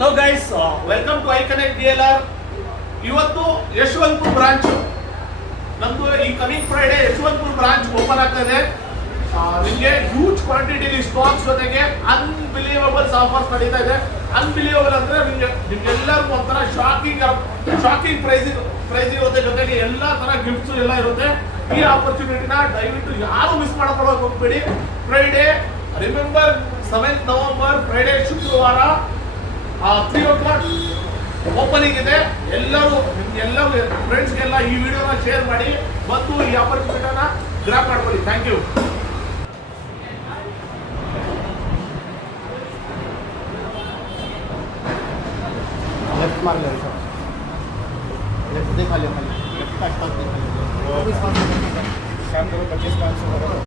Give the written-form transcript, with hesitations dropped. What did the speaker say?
Hello guys, welcome to I connect DLR. ಇವತ್ತು Yeshwanthpur branch ನಮ್ದು ಈ coming Friday Yeshwanthpur branch open ಆಗ್ತದೆ. ನಿಮಗೆ ಹ್ಯೂಜ್ ಕ್ವಾಂಟಿಟಿಲಿ ಸ್ಟಾಕ್ಸ್ ಜೊತೆಗೆ ಅನ್ಬಿಲೀವಬಲ್ಸ್ ಆಫರ್ಸ್ ನಡೀತಾ ಇದೆ. ಅನ್ಬಿಲೀವಬಲ್ ಅಂದ್ರೆ ನಿಮ್ಗೆಲ್ಲರಿಗೂ ಒಂಥರ ಶಾಕಿಂಗ್ ಪ್ರೈಸ್ ಇರುತ್ತೆ, ಜೊತೆಗೆ ಎಲ್ಲ ತರ ಗಿಫ್ಟ್ಸ್ ಎಲ್ಲ ಇರುತ್ತೆ. ಈ ಆಪರ್ಚುನಿಟಿನ ದಯವಿಟ್ಟು ಯಾರು ಮಿಸ್ ಮಾಡ್ಕೊಳ್ಳೋಕೆ ಹೋಗ್ಬೇಡಿ. Friday remember 7th November Friday, ಶುಕ್ರವಾರ 3 o'clock ಓಪನಿಂಗ್ ಇದೆ. ಎಲ್ಲರೂ ಫ್ರೆಂಡ್ಸ್ಗೆಲ್ಲ ಈ ವಿಡಿಯೋನ ಶೇರ್ ಮಾಡಿ ಮತ್ತು ಈ ಆಪರ್ಚುನಿಟಿನ ಗ್ರಾಪ್ ಮಾಡ್ಕೊಳ್ಳಿ. Thank you. लेफ्ट मार ले सर, लेफ्ट देखा ले, खाली लेफ्ट का स्टॉप देखा ले। 24 काम करो, 25 500 करो.